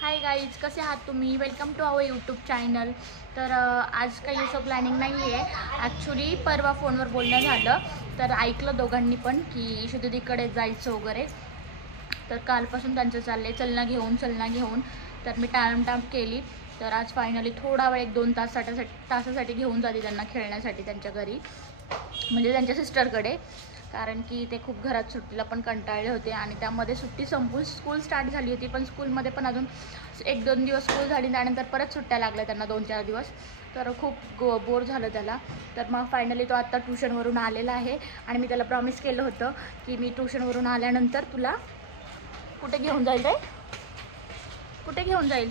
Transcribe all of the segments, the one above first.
Hi guys, कसे आहात तुम्ही? Welcome to our YouTube channel. तर आज काही असं प्लॅनिंग नाही आहे. ॲक्च्युली परवा फोनवर बोलणं झालं तर ऐकलं दोघांनी पण की ईशू दीदीकडे जायचं वगैरे. तर कालपासून त्यांचं चाललं आहे चलना घेऊन. तर मी टाळमटाळ केली. तर आज फायनली थोडा वेळ 1-2 तासासाठी घेऊन जाते त्यांना खेळण्यासाठी त्यांच्या घरी, म्हणजे त्यांच्या सिस्टरकडे. कारण की ते खूप घरात सुट्टीला पण कंटाळले होते आणि त्यामध्ये सुट्टी संपून स्कूल स्टार्ट झाली होती. पण स्कूलमध्ये पण अजून 1-2 दिवस स्कूल झाली, त्यानंतर परत सुट्ट्या लागल्या त्यांना 2-4 दिवस. तर खूप बोर झालं त्याला. तर मग फायनली तो आत्ता ट्यूशनवरून आलेला आहे आणि मी त्याला प्रॉमिस केलं होतं की मी ट्यूशनवरून आल्यानंतर तुला कुठे घेऊन जाईल. रे कुठे घेऊन जाईल?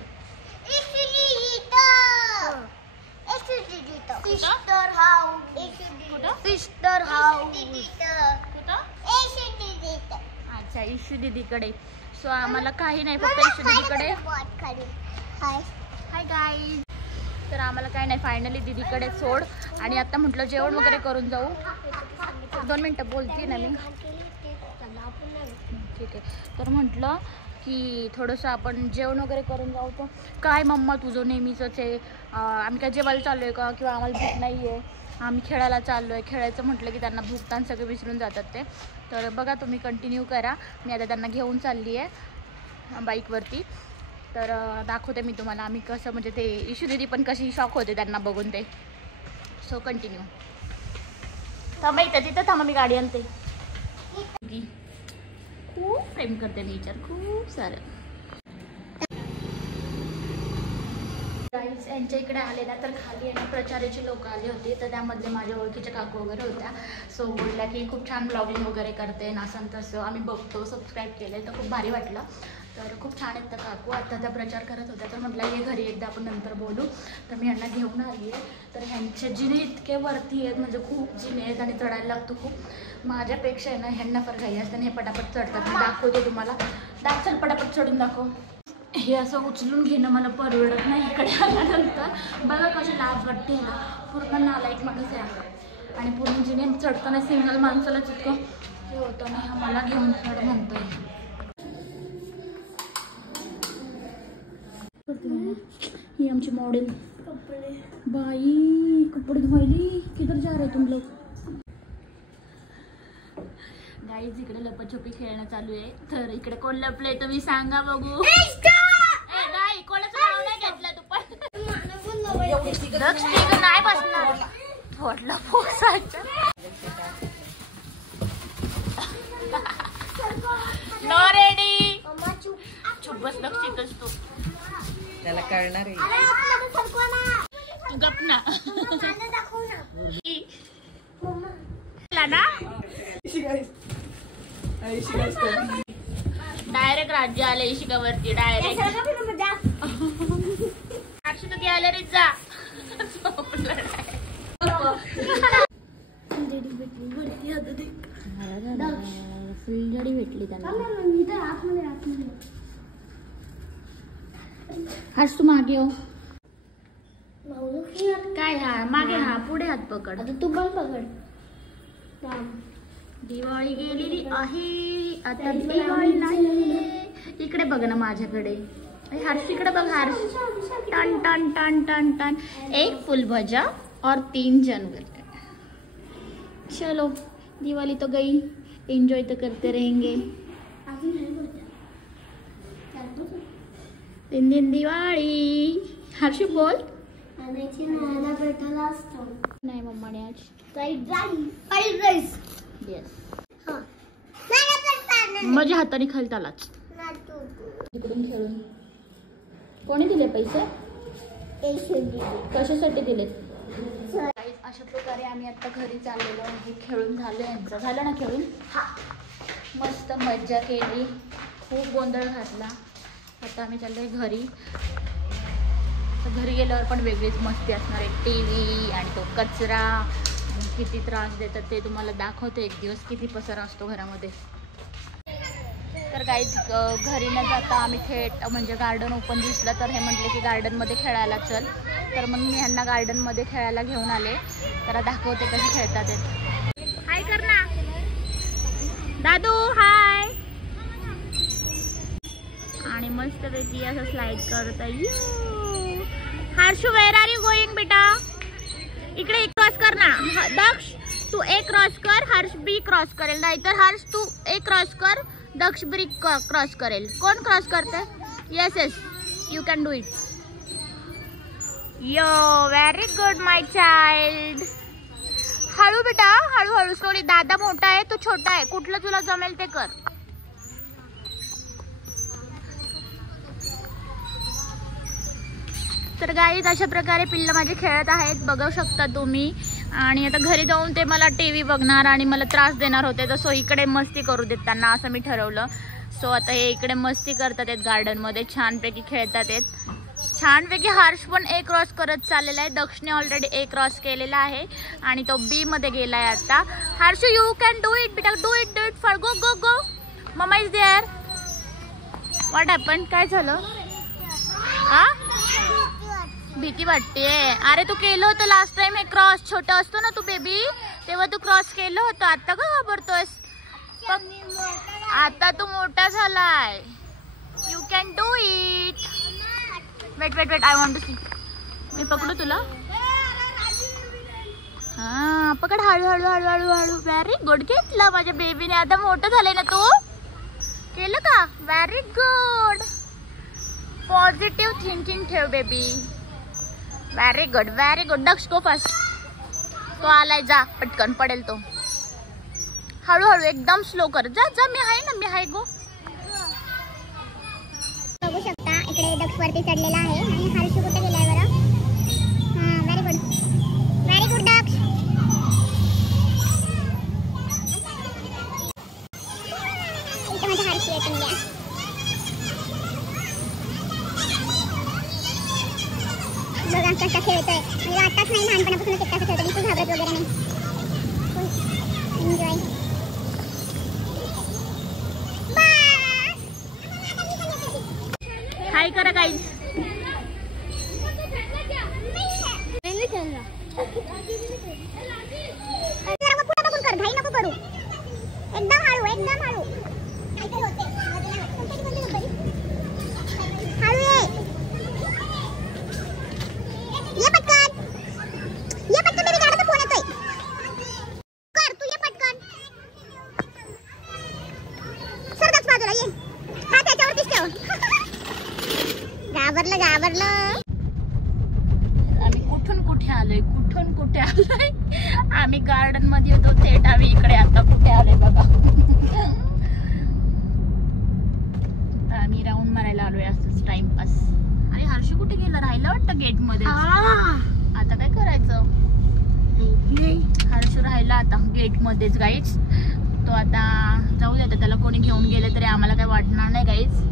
अच्छा, ईशू दीदीकडे. सो आम्हाला काही नाही, फक्त ईशू दीदीकडे. Hi guys. तर आम्हाला काही नाही, फायनली दीदीकडे सोड. आणि आता म्हटलं जेवण वगैरे करून जाऊ. 2 मिनटं बोलते ना मी. ठीक आहे. तर म्हटलं की थोडंसं आपण जेवण वगैरे करून जाऊ. तर काय मम्मा तुझं नेहमीचंच आहे, आम्ही काय जेवायला चाललो आहे का, किंवा आम्हाला भूक नाही आहे, आम्ही खेळायला चाललो आहे. खेळायचं म्हटलं की त्यांना भूकतान सगळे विसरून जातात ते. तर बघा तुम्ही कंटिन्यू करा. मी आता त्यांना घेऊन चालली आहे बाईकवरती. तर दाखवते मी तुम्हाला आम्ही कसं, म्हणजे ते ईशू दीदी पण कशी शॉक होते त्यांना बघून ते. So continue. थांबा इथं, तिथं थांबा, मी गाडी आणते. खूप प्रेम करते नेचर, खूप सारं. गाईज यांच्या इकडे आले ना तर खाली आहे ना प्रचाराचे लोक आले होते. तर त्यामधले माझ्या ओळखीच्या काकू वगैरे होत्या. सो बोलल्या की खूप छान ब्लॉगिंग वगैरे करते, नासन तसं आम्ही बघतो, सबस्क्राईब केलं तर खूप भारी वाटलं. तर खूप छान आहेत त्या काकू. आत्ता त्या प्रचार करत होत्या. तर म्हटलं हे घरी एकदा आपण नंतर बोलू. तर मी ह्यांना घेऊन आली आहे. तर ह्यांचे जिने इतके वरती आहेत, म्हणजे खूप जिने आहेत आणि चढायला लागतो खूप. माझ्यापेक्षा आहे ना ह्यांना फार घाई असते आणि हे पटापट चढतात. मी दाखवते तुम्हाला. चल पटापट चढून दाखव. हे असं उचलून घेणं मला परवडत नाही. इकडे आल्यानंतर बघा कशी लाज वाटते ना. पूर्ण नालायक माणूस आहे आता. आणि पूर्ण जिने चढताना सिंगल माणसालाच इतकं हे होतं ना. हा मला घेऊन चढ म्हणतोय. ही आमची मॉडेल. कपडे बाई, कपडे धुवायली. किधर जा रहे तुम लोग? गाईज इकडे लपाछपी खेळणं चालू आहे. तर इकडे कोण लपले तुम्ही सांगा बघू. नाही, कोणाचं नाव नाही घेतलं तू पण. नाही बसणार. थोडला पोसायचं. No ready. चुप बस, लक्षितच तू. त्याला कळणार आहे. तू गप ना. डायरेक्ट राज्य आले इशिकावरती. डायरेक्ट अक्षय तर घ्यायला रे जा. फुलझडी भेटली त्यांना. हाच तू मागे हो. काय हा मागे, हा पुढे हात पकड. आता तू पण पकड. दिवाळी गेलेली आहे, आता दिवाळी नाही. इकडे बघ ना माझ्याकडे. हर्ष इकडे बघ. हर्ष टन टन टन टन टन. 1 फुल भजा और 3 जानवर. चलो दिवाली तो गई, एंजॉय तो करते रहेंगे. 3 दिन दिवाळी. हर्ष बोल. नाही मम्माने आज फ्राईड राईस. माझ्या हाताने खाल त्यालाच. इकडून खेळून. कोणी दिले पैसे? कशासाठी दिलेत? अशा प्रकारे आम्ही आता घरी चाललेलो आहे. खेळून झालं यांचं. झालं ना खेळून? मस्त मज्जा केली, खूप गोंधळ घातला. आता आम्ही चाललोय घरी. तर घरी गेल्यावर पण वेगळीच मस्ती असणार आहे. TV आणि तो कचरा किती त्रास देतात ते तुम्हाला दाखवते एक दिवस, किती पसारा असतो घरामध्ये. तर गाईज घरी न जाता आम्ही थेट म्हणजे गार्डन ओपन दिसलं तर हे म्हटले की गार्डनमध्ये खेळायला चल. तर मग मी ह्यांना गार्डनमध्ये खेळायला घेऊन आले. तर दाखवते कशी खेळतात ते. हाय कर ना दादू. हाय. आणि मस्त पैकी असं स्लाइड करता येईल. Harshu where are you going बेटा? इकडे एक क्रॉस कर ना. दक्ष तू एक क्रॉस कर, हर्ष बी क्रॉस करेल. नाहीतर हर्ष तू एक क्रॉस कर, दक्ष बी क्रॉस करेल. कोण क्रॉस करते? Yes yes, you can do it. Yo very good my child. हळू बेटा, हळूहळू स्लोली. दादा मोठा आहे, तू छोटा आहे. कुठलं तुला जमेल ते कर. तर गाईज अशा प्रकारे पिल्लं माझे खेळत आहेत, बघू शकता तुम्ही. आणि आता घरी जाऊन ते मला टीव्ही बघणार आणि मला त्रास देणार होते, तर सो इकडे मस्ती करू देत त्यांना असं मी ठरवलं. सो आता हे इकडे मस्ती करतात आहेत गार्डनमध्ये, छानपैकी खेळतात आहेत. छानपैकी हर्ष पण ए क्रॉस करत चाललेला आहे. दक्षने ऑलरेडी ए क्रॉस केलेला आहे आणि तो बी मध्ये गेलाय आता. Harsh you can do it बेटा, do it for go go go. Mama is there. What happen? काय झालं? हा, भीती वाटतेय. अरे तू केलं होतं लास्ट टाइम हे क्रॉस. छोटा असतो ना तू बेबी, तेव्हा तू क्रॉस केलं होतं. आता का घाबरतोयस? आता तू मोठा झालाय. You can do it. Wait wait wait, I want to see. मी पकडू तुला? हा पकड, हळू हळू हळू हळू हळू. Very good. घेतलं माझ्या बेबीने. आता मोठं झालंय ना तू. केलं का? Very good. पॉझिटिव्ह थिंकिंग ठेव baby. Very good very good. Daksh go fast. तो आलाय, जा पटकन, पडेल तो. हळूहळू एकदम स्लो कर. जा जा, मी आहे ना, मी आहे. गो. बघू शकता इकडे दक्ष वरती चढलेला आहे आणि हर्ष कुठे गेलाय बरं? हां, व्हेरी गुड दक्ष. इथे माझा हर्ष येतो घ्या. बघा कसा खेळतोय. म्हणजे आताच नाही, लहानपणापासूनच एकटा खेळतो. मी खूप घाबरत वगैरे नाही. एन्जॉय. हाय करा काही. घाई नको करू. एकदम हळू, एकदम हळू. हळू ये पटकन. ये पटकन, मेरी गाडीचा फोन येतोय. कर तू, ये पटकन. सरकच बाजूला ये. हा त्याच्यावरतीच ठेव. घाबरलं. आम्ही कुठून कुठे आलोय, कुठून कुठे आलोय. आम्ही गार्डन मध्ये होतो, थेट आम्ही इकडे आता कुठे आलोय बघा. आम्ही राऊंड मारायला आलोय असंच टाइमपास. अरे हर्ष कुठे गेला? राहिला वाटतं गेट मध्ये. आता काय करायचं? हर्ष राहिला आता गेट मध्येच गाईज. तो आता जाऊ देता, त्याला कोणी घेऊन गेले तरी आम्हाला काय वाटणार नाही गाईज.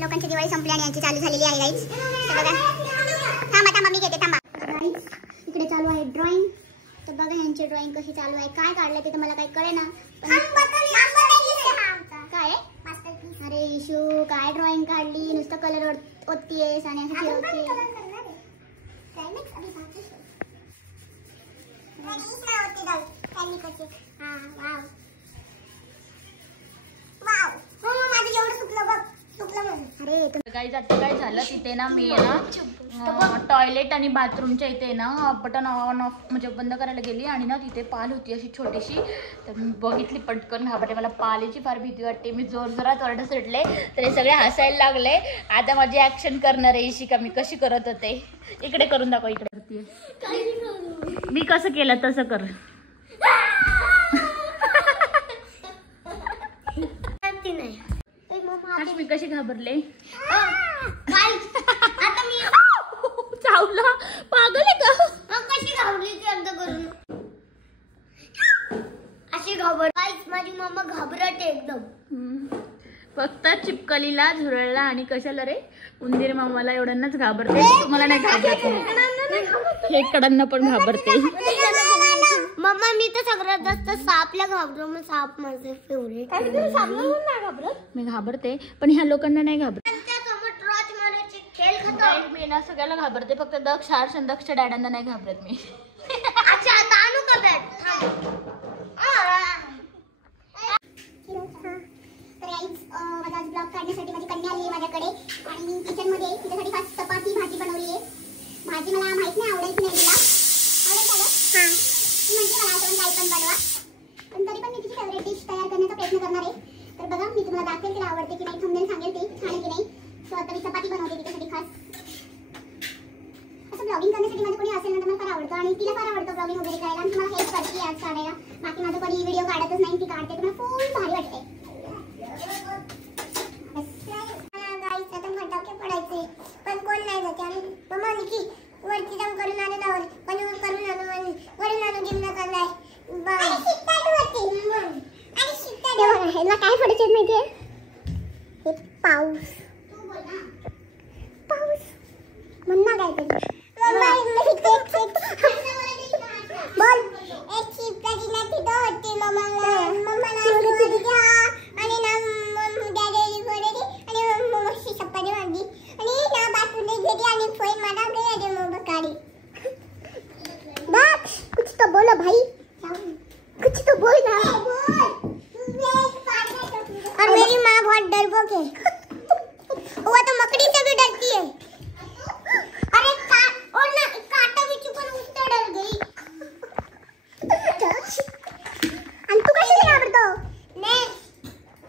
लोकांची दिवाळी संपली आणि यांची चालू झालेली आहे गाईज. बघा, थांबा मी घेते, थांबा. इकडे चालू आहे ड्रॉइंग. तर बघा यांची ड्रॉइंग कशी चालू आहे. काय काढलं ते तर मला काही कळे ना. काय? अरे इशू, काय ड्रॉइंग काढली? नुसतं कलर ओततीयेस आणि असं फिरवते. गाईज आता काय झालं, तिथे ना मी ना टॉयलेट आणि बाथरूमच्या इथे ना बटन ऑन ऑफ म्हणजे बंद करायला गेली आणि ना तिथे पाल होती अशी छोटीशी. तर मी बघितली, पटकन घाबरते. मला पालीची फार भीती वाटते. मी जोरजोरात ओरडत सुटले तर हे सगळे हसायला लागले. आता माझी ऍक्शन करणार आहे इशिका, मी कशी करत होते. इकडे करून दाखव. इकडे करते मी, कसं केलं तसं कर. मी कशी घाबरले. चावला, पागल आहे का? कशी घाबरली ती अर्ध करून. अशी घाबर. माझी मम्मा घाबरते एकदम. फक्त चिपकलीला, झुरळला आणि कशाला रे उंदीर मामाला एवढ्यांनाच घाबरते. तुम्हाला नाही घाबरते. हे कडांना पण घाबरते. मम्मा पण मी तर सगळ्यात जास्त सापला घाबरतो. मग साप माझे फेवरेट. मी घाबरते पण ह्या लोकांना नाही घाबरत. खेळ मी ना सगळ्याला घाबरते, फक्त दक्ष हर्ष आणि दक्षच्या डॅडांना नाही घाबरत मी. अच्छा आता आणू का बॅट? तर गाईज माझा ब्लॉग काढण्यासाठी माझी कन्या आली आहे माझ्याकडे आणि मी किचनमध्ये तिच्यासाठी खास चपाती भाजी बनवली आहे. भाजी मला माहित नाही आवडायची नाही तिला. आवडेल का गं? हां. ती म्हणते मला असं काही पण बनवा, पण तरी पण मी तिची फेवरेट डिश तयार करण्याचा प्रयत्न करणार आहे. तर बघा मी तुम्हाला दाखवेल तिला आवडते की नाही, थंबनेल सांगेल ती छान आहे की नाही. सो आता मी चपाती बनवते तिच्यासाठी खास. असं ब्लॉगिंग करण्यासाठी माझं कोणी असेल ना तर मला फार आवडतं आणि तिला फार आवडतं ब्लॉगिंग वगैरे करायला आणि मला हेल्प करते आज काढायला. बाकी माझं कोणी व्हिडिओ काढतच नाही, ती काढते तर मला खूप भारी वाटते. आता फटाके पडायचे पण कोण नाही जाते आणि मम्मा की वरती जाऊन करून आणू लावल पण करून आणू वरून आणू जिम करलाय आणि शिकताय वरती आणि शिकताय ह्याला काय पडायचे माहितीये? हे पाऊस पाऊस म्हणना काय तरी बोल एक शिकताची ना तिथं होती मम्माला घ्या आणि ना डॅडी फोडली आणि मम्माची चपाती वाढली आणि ना बाथरूमने गेली आणि फोन मला गई मम्मा काढी. बस कुछ तो बोलो भाई, कुछ तो बोल ना. और मेरी माँ बहुत डरपोक है, वो तो मकड़ी से भी डरती है. अरे और ना कांटा भी चुपन उससे डर गई. आणि तू कशी घाबरतो? मैं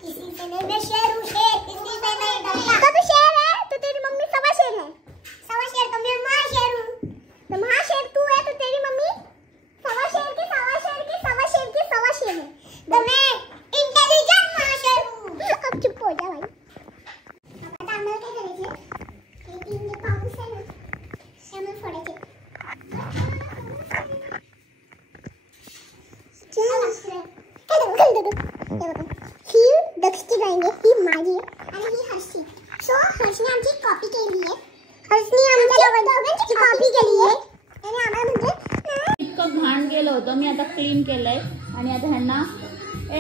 किसी से नहीं, मैं शेर हूँ, शेर किसी से नहीं डरता. तो तू शेर है तो तेरी मम्मी सवा शेर है. सवा शेर तो मैं महाशेर हूँ. तो महाशेर तू है तो तेरी मम्मी सवा शेर के सवा शेर के सवा शेर के सवा शेर है. तो मैं इंटेलिजेंट महाशेर हूँ. अब चुप हो जा भाई. आता आम्हाला काय करायचं? हे तीन जे पाऊस आहे ना त्यामुळे फोडायचे. ही दक्षची ड्रॉइंग आहे, ही माझी आहे आणि ही हर्षची. सो हर्षने आमची कॉपी केली आहे. हर्षने आमच्या दोघांची कॉपी केली आहे आणि आम्हाला म्हणजे इतकं घाण गेलं होतं, मी आता क्लीन केलंय आणि आता ह्यांना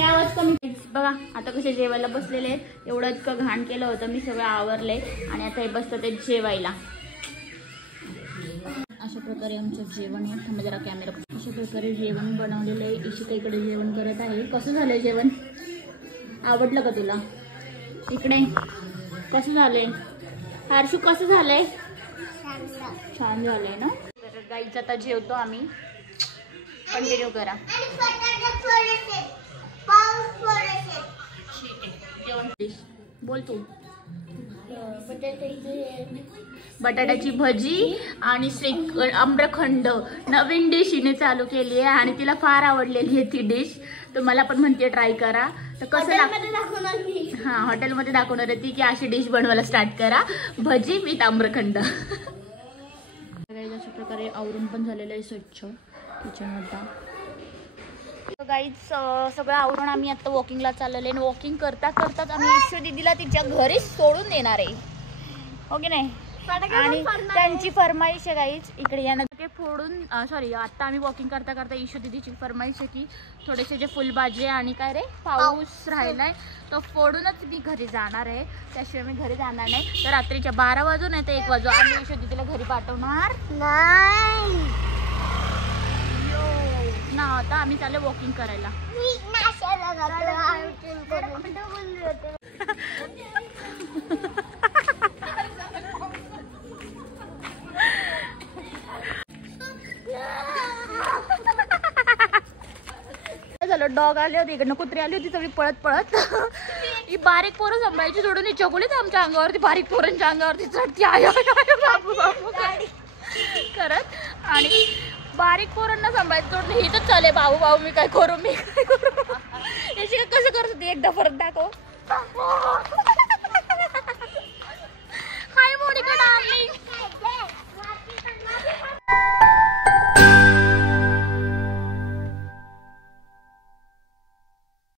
आवाज कमी. बघा आता कसे जेवायला बसलेले आहेत. एवढं इतकं घाण केलं होतं, मी सगळं आवरलंय आणि आता हे बसतं ते जेवायला. अशा प्रकारे आमचं जेवण आहे. थांबा जरा कॅमेरा. अशा प्रकारे जेवण बनवलेलं आहे. इशिकाईकडे जेवण करत आहे. कसं झालंय जेवण? आवडलं का तुला? इकडे कसं झालंय हर्षू? कसं झालंय? छान झालंय ना. तर गाईच आता जेवतो आम्ही. कंटिन्यू करा. बोल तू. बटाट्याची भजी आणि आम्रखंड नवीन डिश हिने चालू केली आहे आणि तिला फार आवडलेली आहे ती डिश. तर मला पण म्हणते ट्राय करा. तर कसं हां हॉटेलमध्ये दाखवणार आहे ती की अशी डिश बनवायला स्टार्ट करा, भजी विथ आम्रखंड. अशा प्रकारे आवरून पण झालेलं आहे स्वच्छ किचनमधला. गाईज सगळं आवरून आम्ही आता वॉकिंगला चाललेलो आहे. वॉकिंग करता करताच आम्ही ईश्वर दीदीला तिच्या घरी सोडून देणार आहे, हो की नाही. आणि त्यांची फरमाईश आहे गाईज इकडे यानंतर ते फोडून सॉरी आता आम्ही वॉकिंग करता करता ईश्वर दीदीची फरमाईश आहे की थोडेसे जे फुलभाजी आणि काय रे पाऊस राहिलाय तो फोडूनच मी घरी जाणार आहे, त्याशिवाय मी घरी जाणार नाही. तर रात्रीच्या 12 वाजू नाही तर 1 वाजू आम्ही ईश्वर दीदीला घरी पाठवणार नाही ना. आता आम्ही चाललो वॉकिंग करायला. झालं डॉग आले होते इकडनं, कुत्री आली होती सगळी पळत पळत. ही बारीक पोरं सांभाळायची सोडून ही चकोलीच आमच्या अंगावरती बारीक पोरांच्या अंगावरती चढती बाबू बाबू करत आणि बारीक पोरांना सांभाळायचं सोडून हे तर चाले बाबू बाबू मी काय करू मी काय करू. याची कसं करत होती एकदा परत दाखव.